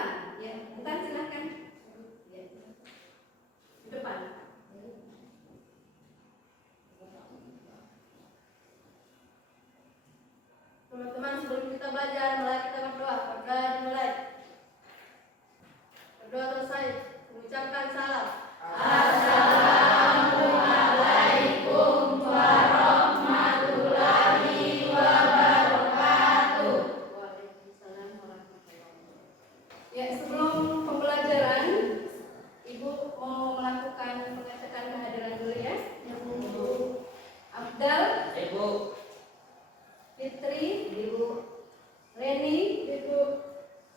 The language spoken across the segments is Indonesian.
bukan. Ya, bukan silakan. Ya. Di depan. Teman-teman, sebelum kita belajar, mulai kita berdoa. Berdoa dimulai. Berdoa selesai. Mengucapkan salam. Assalamualaikum warahmatullahi wabarakatuh. Waalaikumsalam warahmatullahi wabarakatuh. Ya, sebelum pembelajaran, Ibu mau melakukan pengecekan kehadiran dulu ya. Ibu Abdal, Ibu Fitri, Ibu Reni, Ibu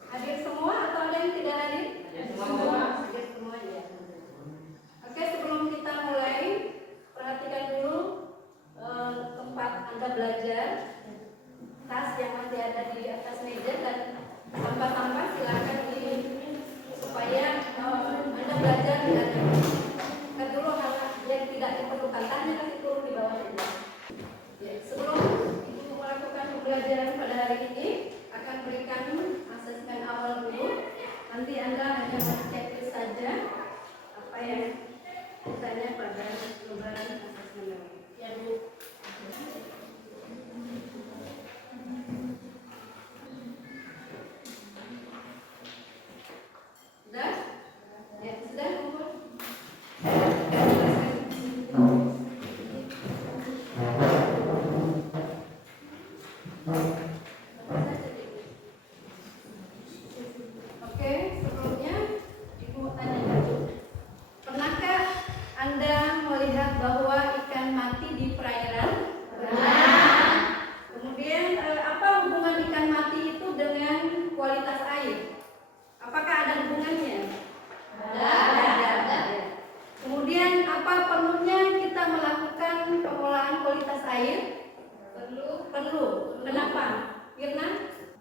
hadir semua atau ada yang tidak hadir? Hadir semua. Hadir semua ya. Oke, sebelum kita mulai, perhatikan dulu tempat Anda belajar. Tas yang masih ada di atas meja dan sampah-sampah silakan supaya Anda belajar tidak ada dulu hal yang tidak diperlukan. Tasnya kasih turun di bawah saja. Ya, sebelum Ibu melakukan pembelajaran pada hari ini, akan berikan asesmen awal dulu. Nanti Anda hanya mencek saja apa yang ditanya pada pembelajaran asesmen awal. Ya, Bu. Sudah? Ya, sudah, Bu. Oke, sebelumnya Ibu tanya dulu. Pernahkah Anda melihat bahwa ikan mati di perairan? Pernah. Kemudian apa hubungan ikan mati itu dengan kualitas air? Apakah ada hubungannya? Ada. Kemudian apa perlunya kita melakukan pengolahan kualitas air? Perlu. Kenapa? Mirna?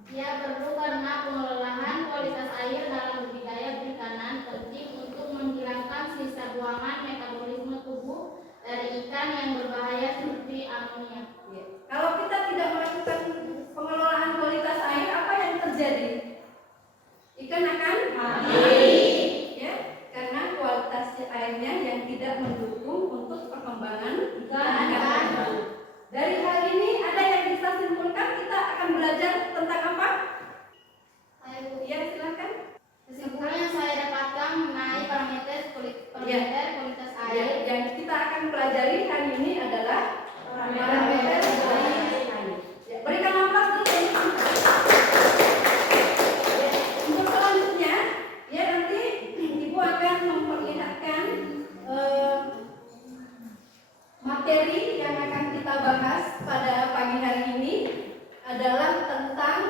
Ya, perlu karena pengelolaan kualitas air dalam budidaya perikanan penting untuk menghilangkan sisa buangan metabolisme tubuh dari ikan yang berbahaya seperti amonia. Ya. Kalau kita tidak melakukan pengelolaan kualitas air, apa yang terjadi? Ikan akan mati. Ya, karena kualitas airnya yang tidak mendukung untuk perkembangan ikan. Dari hal ini ada yang bisa simpulkan, kita akan belajar tentang apa? Ayo, Ya, silakan. kesimpulan yang saya dapatkan mengenai parameter kualitas air. Ya, yang kita akan pelajari hari ini adalah parameter kualitas air. Ya, berikan nafas dulu. Ya, untuk selanjutnya, ya nanti Ibu akan memperlihatkan materi yang akan kita bahas pada pagi hari ini adalah tentang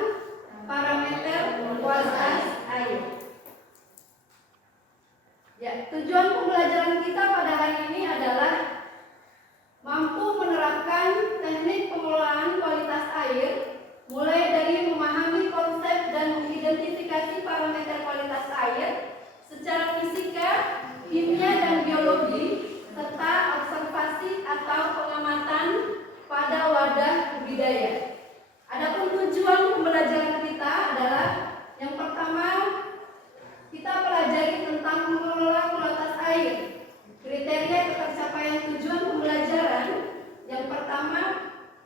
parameter kualitas air. Ya, tujuan pembelajaran kita pada hari ini adalah mampu menerapkan teknik pengelolaan kualitas air, mulai dari memahami konsep dan mengidentifikasi parameter kualitas air secara fisika, kimia, dan biologi, serta observasi atau pengamatan pada wadah budidaya. Adapun tujuan pembelajaran kita adalah yang pertama, kita pelajari tentang mengelola kualitas air. Kriteria tercapaian tujuan pembelajaran yang pertama,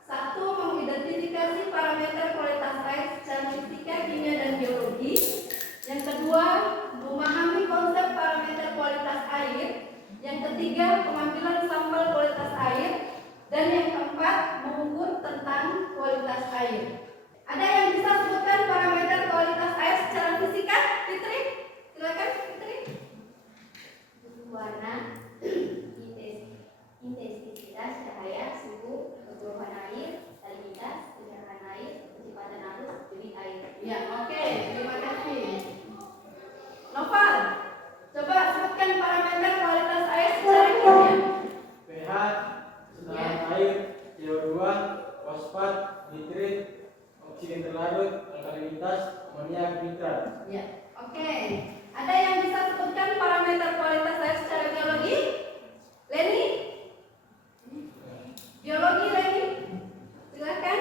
satu, mengidentifikasi parameter kualitas air secara fisika, kimia, dan biologi. Yang kedua, memahami konsep parameter kualitas air. Yang ketiga, pengambilan sampel kualitas air. Dan yang keempat, mengukur tentang kualitas air. Ada yang bisa sebutkan parameter kualitas air secara fisika? Fitri? Silakan, Fitri. Warna, intensitas cahaya, suhu, kekeruhan air, salinitas, kenyamanan air, kecepatan arus, debit air. Ya, oke. Terima kasih. Noval, coba sebutkan parameter kualitas air secara kimia. pH, kesedaran air, CO2, fosfat, nitrit, oksigen terlarut, alkalinitas, amonia, nitrat. Ya, oke. Ada yang bisa sebutkan parameter kualitas air secara biologi? Leni? Biologi, Leni? Silakan.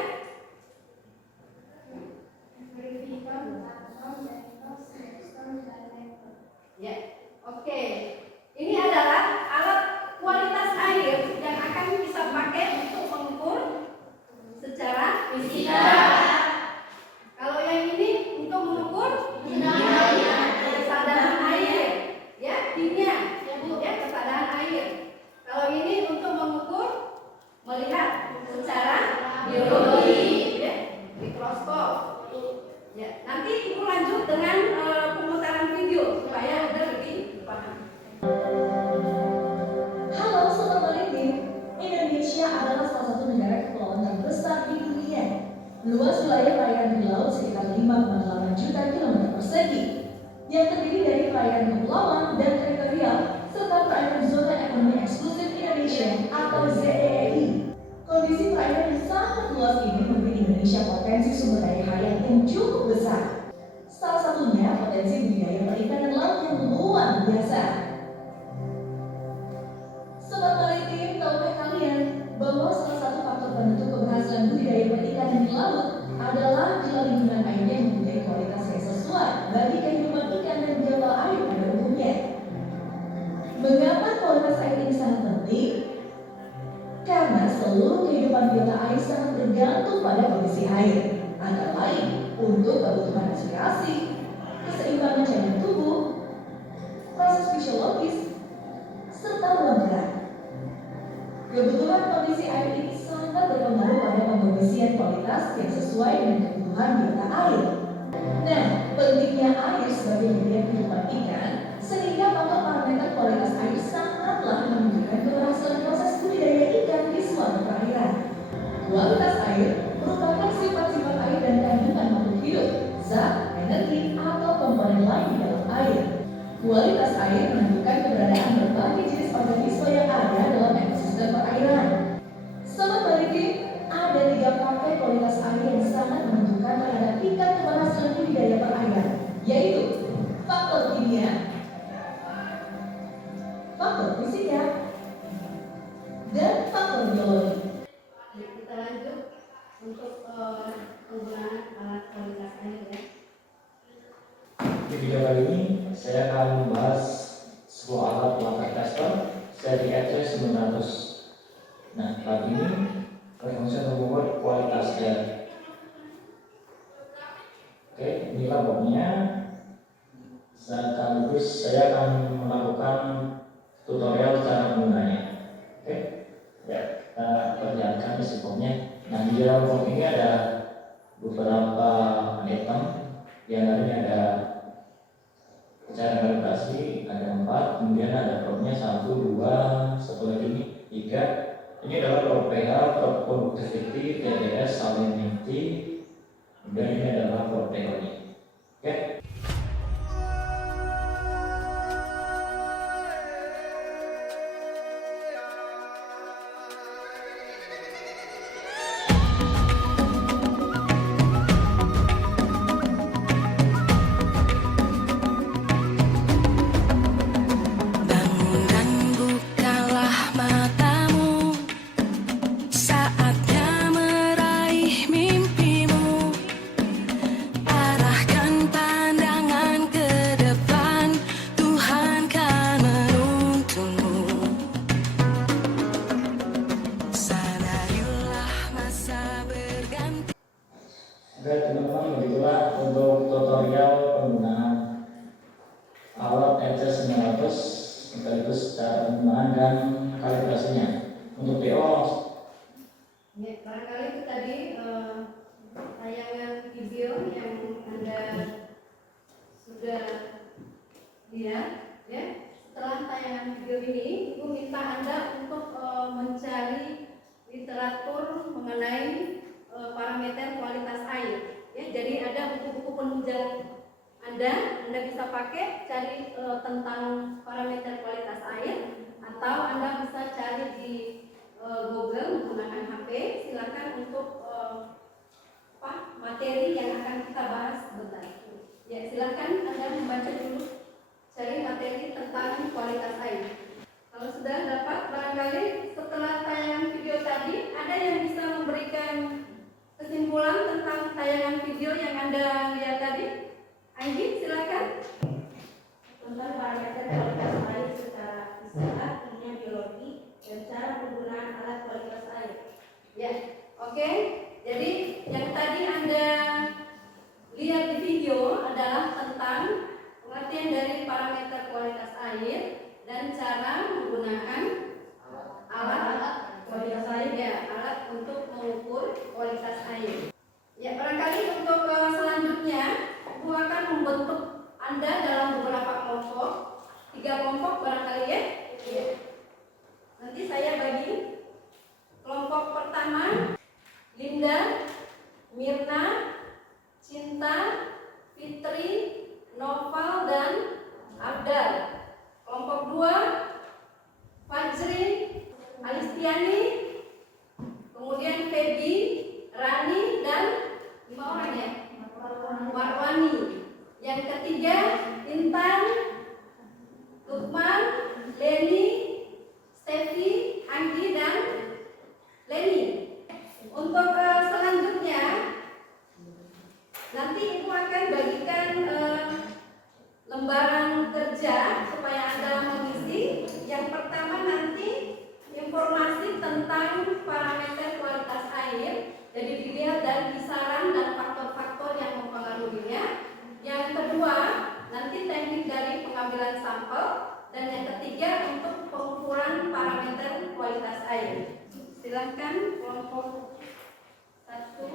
yang terdiri dari perairan kepulauan dan teritorial serta perairan zona ekonomi eksklusif Indonesia atau ZEE. Kondisi perairan yang sangat luas ini memberi Indonesia potensi sumber daya hayat yang cukup besar. Salah satunya potensi budidaya perikanan laut yang luar biasa. Sobat Maritim, tahukah kalian bahwa salah satu faktor penentu keberhasilan budidaya perikanan di laut adalah bila lingkungan airnya mempunyai kualitas yang sesuai bagi kehidupan ikan dan biota air pada umumnya. Mengapa kualitas air ini sangat penting? Karena seluruh kehidupan biota air sangat bergantung pada kondisi air, antara lain untuk kebutuhan respirasi, keseimbangan cairan tubuh, proses fisiologis, serta ruang gerak. Kebutuhan kondisi air ini sangat berpengaruh pada pengkondisian kualitas yang sesuai dengan kebutuhan biota air. Nah, pentingnya air sebagai media kehidupan ikan, sehingga faktor parameter kualitas air sangatlah menunjukkan keberhasilan proses budidaya ikan di suatu perairan. Kualitas air merupakan sifat-sifat air dan kandungan makhluk hidup, zat, energi, atau komponen lain di dalam air. Kualitas air menentukan keberadaan berbagai jenis organisme yang ada dalam ekosistem perairan. Sobat Maritim, ada 3 faktor kualitas air yang sangat menentukan terhadap tingkat keberhasilan budidaya perairan, yaitu faktor kimia, faktor fisika, dan faktor biologi. Kita lanjut untuk penggunaan alat kualitas air ya. Di video kali ini saya akan membahas sebuah alat water tester seri EC900. Nah, alat ini berfungsi untuk mengukur kualitas air. Oke, inilah bobnya. Sekaligus saya akan melakukan tutorial cara menggunakannya. Oke, ya, kita perlihatkan isi bobnya. Nah, di dalam bob ini ada beberapa item. Di antaranya ada cara kalibrasi, ada 4, kemudian ada probnya 1, 2, satu lagi ini 3. Ini adalah prob pH, prob conductivity, TDS, salinity, kemudian ini adalah prob teori. Oke. Oke teman-teman, begitulah untuk tutorial penggunaan alat EC900 sekaligus cara penggunaan dan kalibrasinya. Untuk PO, Ya, barangkali itu tadi tayangan video yang Anda sudah lihat ya. Setelah tayangan video ini, Ibu minta Anda untuk mencari literatur mengenai parameter kualitas air. Ya, jadi ada buku-buku penunjang Anda bisa pakai cari tentang parameter kualitas air, atau Anda bisa cari di Google menggunakan HP. Silakan untuk materi yang akan kita bahas sebentar. Ya, silakan Anda membaca dulu, cari materi tentang kualitas air. Kalau sudah dapat, barangkali setelah tayangan video tadi, ada yang bisa memberikan kesimpulan tentang tayangan video yang Anda lihat tadi? Anggi, silakan. Tentang parameter kualitas air secara fisika, kimia, biologi, dan cara penggunaan alat kualitas air. Ya, oke. Jadi yang tadi Anda lihat di video adalah tentang pengertian dari parameter kualitas air dan cara menggunakan alat kualitas air, ya, alat untuk mengukur kualitas air. Ya, barangkali untuk selanjutnya Ibu akan membentuk Anda dalam beberapa kelompok, 3 kelompok barangkali ya. Nanti saya bagi. Kelompok pertama, Linda, Mirna, Cinta, Fitri, Noval, dan pengambilan sampel, dan yang ketiga untuk pengukuran parameter kualitas air. Silakan kelompok 1.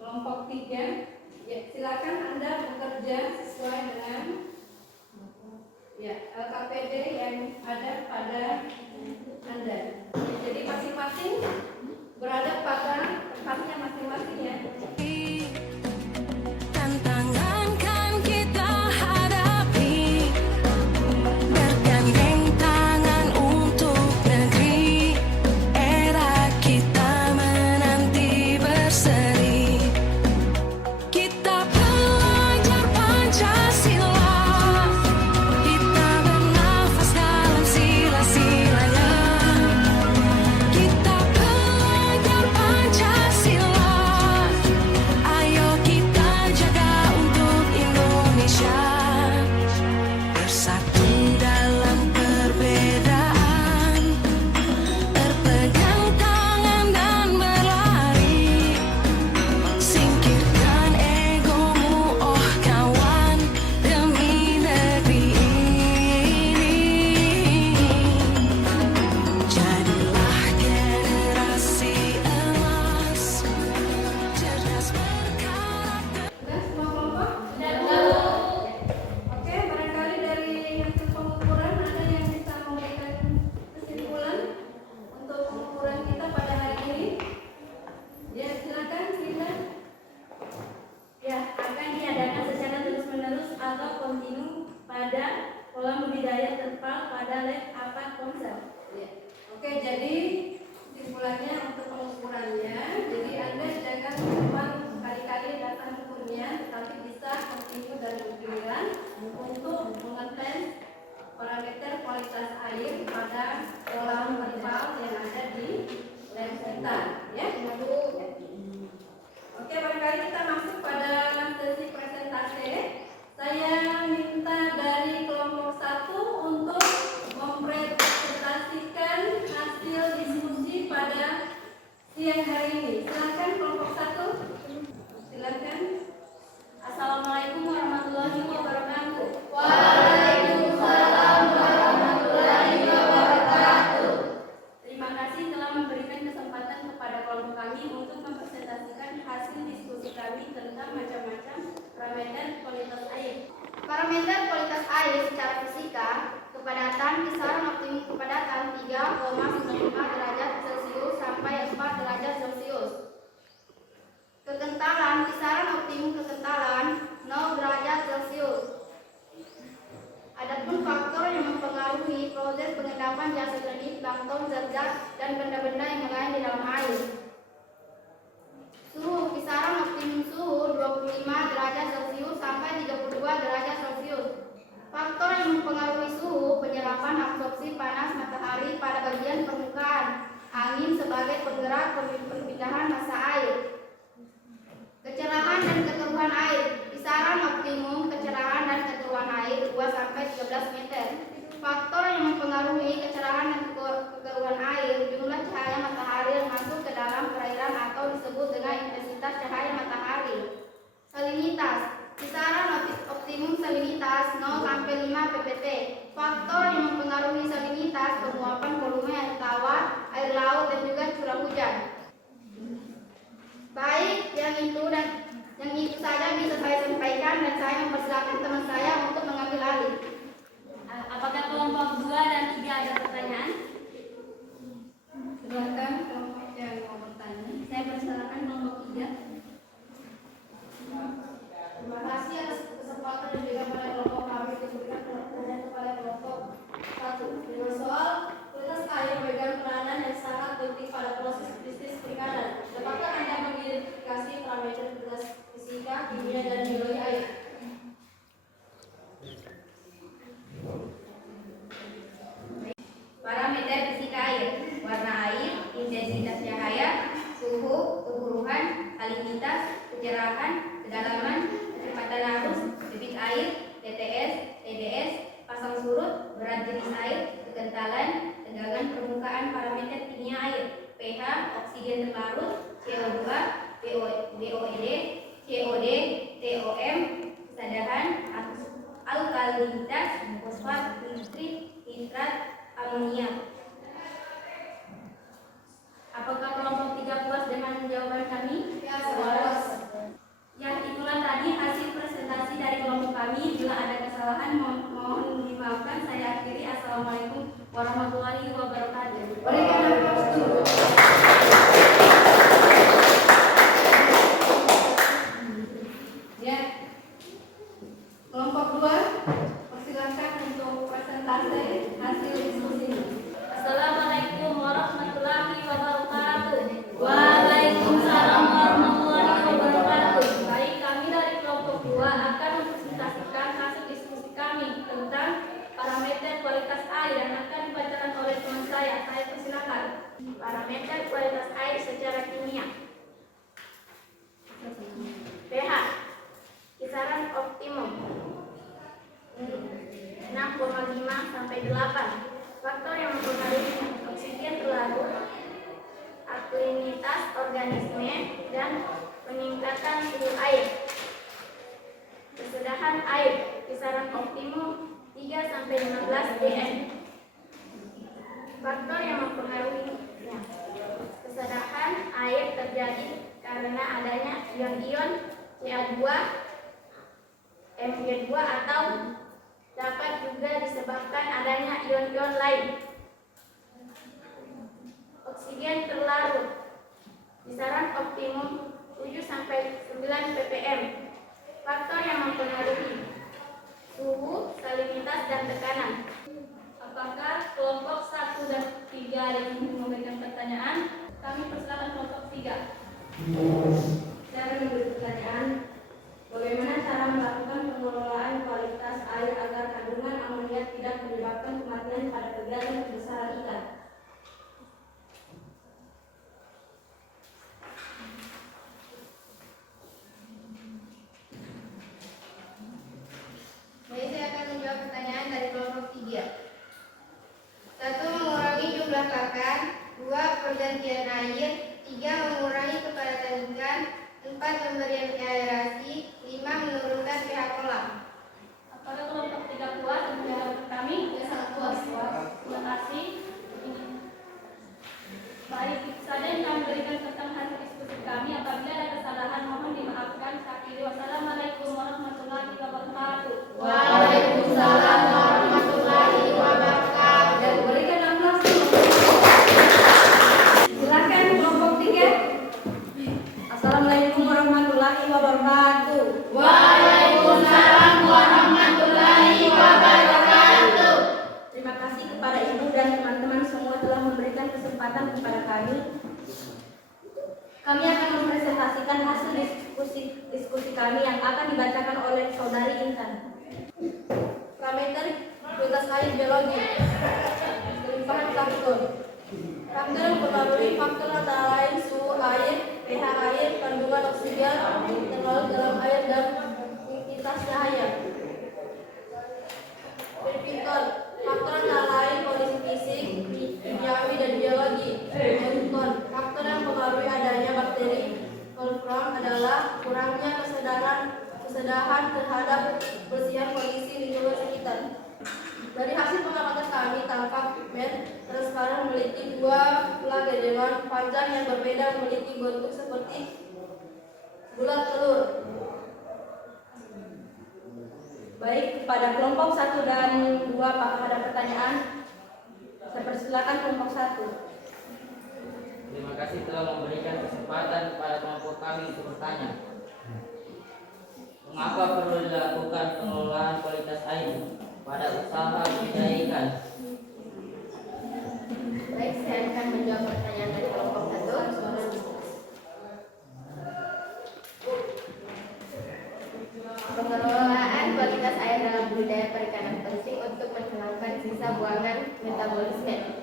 Kelompok 3, ya, silakan Anda bekerja sesuai dengan LKPD yang ada pada Anda. Jadi masing-masing berada pada tempatnya masing-masing ya. Tantangan kan kita hadapi, bergandeng tangan untuk negeri, era kita menanti berseri. Kita belajar Pancasila, kita bernafas dalam sila-silanya. Kita belajar Pancasila, ayo kita jaga untuk Indonesia. Bersatu dalam perbedaan, berpegang tangan dan berlari. Singkirkan egomu, oh kawan, demi negeri ini. Jadilah generasi emas, cerdas berkarakter. Sudah semua kelompok? Oke, barangkali dari hasil pengukuran ada yang bisa memberikan kesimpulan untuk pengukuran kita pada hari ini. Ya, silakan Linda. Ya, akan diadakan secara terus-menerus atau kontinu pada kolam budidaya terpal pada lab apa konsep. Ya. Oke, jadi kesimpulannya untuk pengukurannya, jadi Anda jangan cuma sekali-kali datang ukurnya, tetapi bisa kontinu dan bergiliran untuk mengetes parameter kualitas air pada kolam terpal yang ada di lab kita, ya. Oke, barangkali kita masuk pada sesi presentasi. Saya minta dari kelompok 1 untuk mempresentasikan hasil diskusi pada siang hari ini. Silakan kelompok 1. Silakan. Assalamualaikum warahmatullahi wabarakatuh. Waalaikumsalam warahmatullahi wabarakatuh. Terima kasih telah memberikan kesempatan kepada kelompok kami untuk mempresentasikan hasil diskusi kami tentang macam-macam parameter kualitas air. Parameter kualitas air secara fisika, kepadatan kisaran optimum kepadatan 3,95 derajat Celcius sampai 4 derajat Celcius. Kekentalan kisaran optimum kekentalan 0 derajat Celcius. Adapun faktor yang mempengaruhi proses pengendapan gas hidrogen, plankton, zat-zat, dan benda-benda yang lain di dalam air. Suhu kisaran optimum suhu 25 derajat Celcius sampai 32 derajat Celcius. Faktor yang mempengaruhi suhu penyerapan absorpsi panas matahari pada bagian permukaan, angin sebagai penggerak perpindahan massa air. Kecerahan dan kekeruhan air, kisaran optimum kecerahan dan kekeruhan air 2 sampai 13 meter. Faktor yang mempengaruhi kecerahan dan kekeruhan air, jumlah cahaya matahari yang masuk ke dalam perairan atau disebut dengan intensitas cahaya matahari. Salinitas, kisaran optimum salinitas 0 sampai 5 ppt. Faktor yang mempengaruhi salinitas, penguapan volume air tawar, air laut, dan juga curah hujan. Baik, yang itu saja bisa saya sampaikan, dan saya mempersilakan teman saya untuk mengambil alih. Apakah kelompok 2 dan 3 ada pertanyaan? Silakan kelompok yang mau bertanya. Saya persilakan kelompok 3. Terima kasih atas kesempatan yang diberikan pada kelompok kami untuk memberikan pertanyaan kepada kelompok 1. Dengan soal kualitas air memegang peranan yang sangat penting pada proses bisnis perikanan. Dapatkah Anda mengidentifikasi parameter kualitas fisika, kimia, dan biologi air? Parameter fisika air, warna air, intensitas cahaya, suhu, keburuhan, salinitas, kecerahan, kedalaman, kecepatan arus, debit air, TTS, TDS, pasang surut, berat jenis air, kekentalan, tegangan permukaan, parameter kimia air, pH, oksigen terlarut, CO2, BOED, COD, TOM, kesadaran, alkalinitas, fosfat, nitrit, nitrat, amonia. Apakah kelompok 3 puas dengan jawaban kami? Ya, puas. Ya, itulah tadi hasil presentasi dari kelompok kami. Bila ada kesalahan mohon dimaafkan. Saya akhiri. Assalamualaikum warahmatullahi wabarakatuh. Berikan nafas dulu. Ya. Kelompok 2, persilakan untuk presentasi hasil diskusi. Assalamualaikum warahmatullahi wabarakatuh. Waalaikumsalam warahmatullahi wabarakatuh. Baik, kami dari kelompok 2 akan mempresentasikan hasil diskusi kami tentang parameter kualitas air yang akan dibacakan oleh teman saya. Saya persilakan. Parameter kualitas air secara kimia. pH kisaran optimum 6,5 sampai 8. Faktor yang mempengaruhi oksigen terlarut, alkalinitas organisme, dan peningkatan suhu air. Kesudahan air kisaran optimum 3 sampai 15 dN. Faktor yang mempengaruhinya. Kesudahan air terjadi karena adanya ion-ion Ca2, Mg2 atau dapat juga disebabkan adanya ion-ion lain. Oksigen terlarut kisaran optimum 7 sampai 9 ppm. Faktor yang mempengaruhi suhu, salinitas, dan tekanan. Apakah kelompok 1 dan 3 ada yang ingin memberikan pertanyaan? Kami persilakan kelompok 3. Saya akan memberi pertanyaan. Bagaimana cara melakukan pengelolaan kualitas air agar kandungan amonia tidak menyebabkan kematian pada kegiatan pembesaran ikan? Baik, saya akan menjawab pertanyaan dari kelompok 3. 1. Mengurangi jumlah pakan. 2. Pergantian air. 3. Mengurangi kepadatan ikan. 4. Pemberian aerasi. 5. Menurunkan pH kolam. Apakah kelompok 3 puas untuk menjawab kami? Ya, sangat puas. Terima kasih. Baik, itu saja yang kami berikan tentang hasil diskusi kami. Apabila ada kesalahan mohon dimaafkan. Akhiri. Wassalamualaikum warahmatullahi wabarakatuh. Waalaikumsalam warahmatullahi wabarakatuh. Dan berikan nafas dulu. Silakan kelompok 3. Assalamualaikum warahmatullahi wabarakatuh. Waalaikumsalam warahmatullahi wabarakatuh. Terima kasih kepada Ibu dan teman-teman semua telah memberikan kesempatan kepada kami. Kami akan mempresentasikan hasil diskusi kami yang akan dibacakan oleh Saudari Intan. Parameter kualitas air biologi. Kelimpahan faktor. Faktor yang mempengaruhi faktor antara lain suhu air, pH air, kandungan oksigen terlalu dalam air, dan intensitas cahaya. Prediktor. Faktor antara lain kondisi fisik, kimiawi, dan biologi. Outcome. Faktor yang mempengaruhi adanya bakteri. Outcome adalah kurangnya kesadaran terhadap kebersihan kondisi lingkungan sekitar. Dari hasil pengamatan kami, tampak pigmen transparan memiliki 2 flagelan panjang yang berbeda, memiliki bentuk seperti bulat telur. Baik, kepada kelompok 1 dan 2 apakah ada pertanyaan? Saya persilakan kelompok 1. Terima kasih telah memberikan kesempatan kepada kelompok kami untuk bertanya. Mengapa perlu dilakukan pengelolaan kualitas air pada usaha budidaya ikan? Baik, saya akan menjawab pertanyaan dari kelompok 1. Pengelolaan kualitas air dalam budidaya perikanan penting untuk menghilangkan sisa buangan metabolisme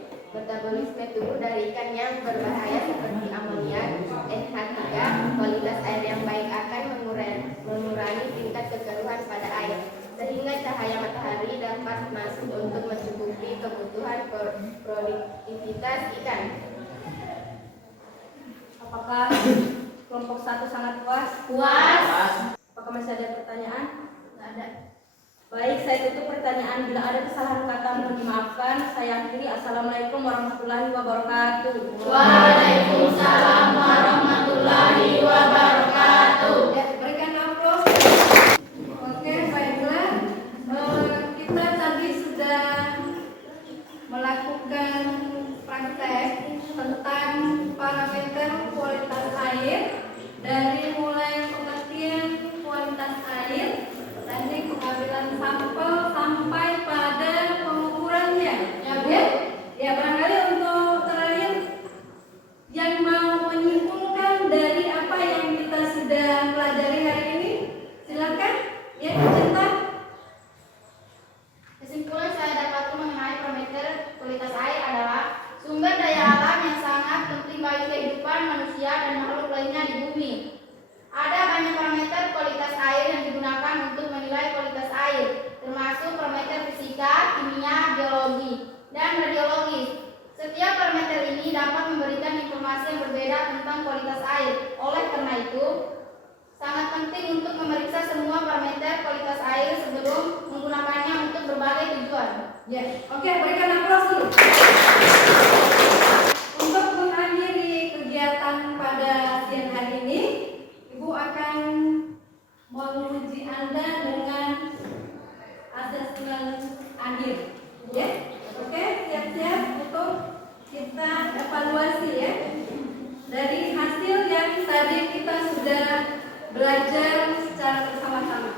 tubuh dari ikan yang berbahaya seperti amonia, NH3. Kualitas air yang baik akan mengurangi tingkat kekeruhan pada air, sehingga cahaya matahari dapat masuk untuk mencukupi kebutuhan produktivitas ikan. Apakah kelompok 1 sangat puas? Puas. Apakah masih ada pertanyaan? Nggak ada. Baik, saya tutup pertanyaan. Bila ada kesalahan kata mohon dimaafkan. Saya akhiri. Assalamualaikum warahmatullahi wabarakatuh. Waalaikumsalam warahmatullahi wabarakatuh. Ya, berikan aplaus. Oke, baiklah. Kita tadi sudah melakukan praktek tentang parameter kualitas air dari mulai pengertian kualitas air, teknik pengambilan sampel sampai pada pengukurannya. Ya, barangkali untuk terakhir yang mau menyimpulkan dari apa yang kita sudah pelajari hari ini, silakan. Ya, Cinta. Kesimpulan saya dapatkan mengenai parameter kualitas air adalah sumber daya alam yang sangat penting bagi kehidupan manusia dan makhluk lainnya di bumi. Ada banyak parameter kualitas air yang digunakan untuk menilai kualitas air, termasuk parameter fisika, kimia, biologi, dan radiologis. Setiap parameter ini dapat memberikan informasi yang berbeda tentang kualitas air. Oleh karena itu, sangat penting untuk memeriksa semua parameter kualitas air sebelum menggunakannya untuk berbagai tujuan. Ya, oke, berikan aplaus dulu. Untuk mengakhiri kegiatan pada siang hari ini, Ibu akan menguji Anda dengan asesmen akhir. Ya, oke, siap-siap untuk kita evaluasi ya. Dari hasil yang tadi kita sudah belajar secara bersama-sama.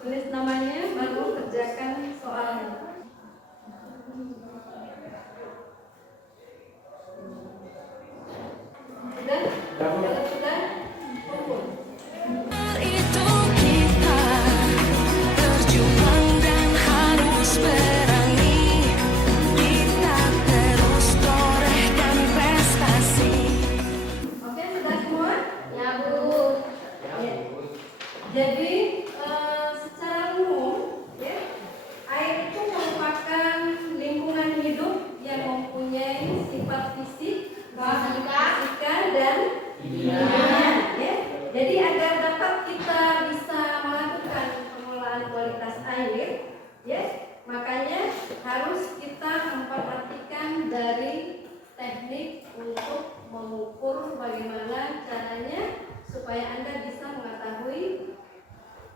Tulis namanya, baru kerjakan soalnya. Sudah? Kalau sudah, kumpul. Itu kita berjuang dan harus berani. Kita terus torehkan prestasi. Oke, sudah semua? Ya, Bu. Ya. Jadi secara umum, ya, air itu merupakan lingkungan hidup yang mempunyai sifat fisik, fisika, dan kimia. Ya. Jadi agar dapat kita bisa melakukan pengelolaan kualitas air, ya, makanya harus kita memperhatikan dari teknik untuk mengukur bagaimana caranya supaya Anda bisa mengetahui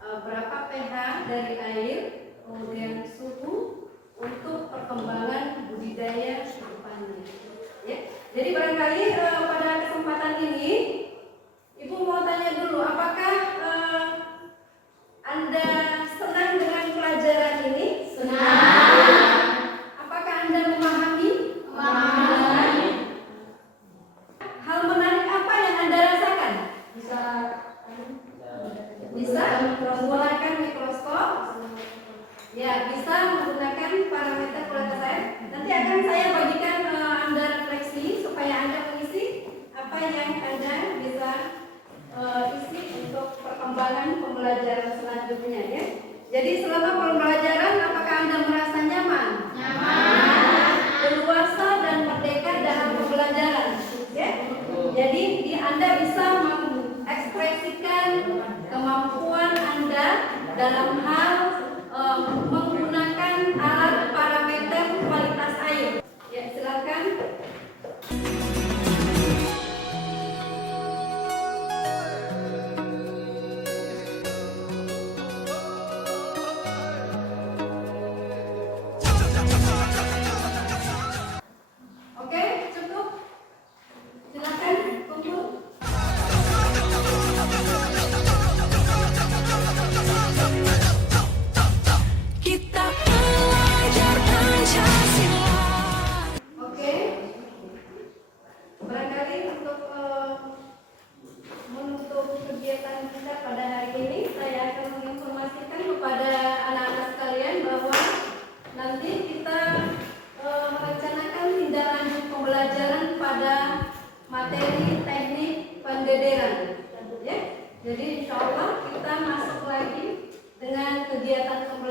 berapa pH dari air, kemudian suhu untuk perkembangan budidaya ke depannya. Ya. Jadi barangkali pada kesempatan ini Ibu mau tanya dulu, apakah Anda senang dengan pelajaran ini? Senang. Apakah Anda memahami? Memahami. Hal menarik apa yang Anda rasakan? Bisa menggunakan mikroskop, ya, bisa menggunakan parameter kualitas air. Nanti akan saya bagikan Anda refleksi supaya Anda mengisi apa yang Anda bisa isi untuk perkembangan pembelajaran selanjutnya ya. Jadi selama pembelajaran apakah Anda merasa nyaman? Nyaman. Leluasa dan merdeka dalam pembelajaran, ya. Jadi Anda bisa mengekspresikan kemampuan Anda dalam hal menggunakan alat parameter kualitas air. Ya, silakan. Oke, cukup. Silakan kumpul.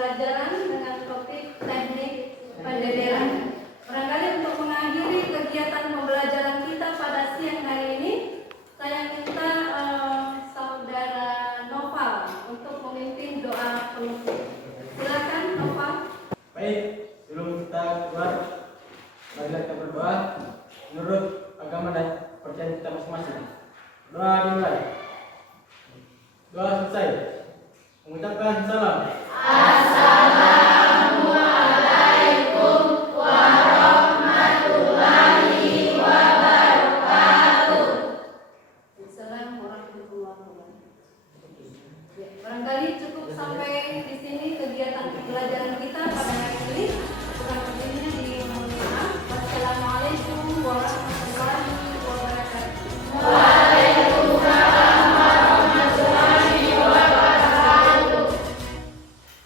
pembelajaran dengan topik teknik pendederan. Barangkali untuk mengakhiri kegiatan pembelajaran kita pada siang hari ini, saya minta Saudara Noval untuk memimpin doa penutup. Silakan Noval. Baik,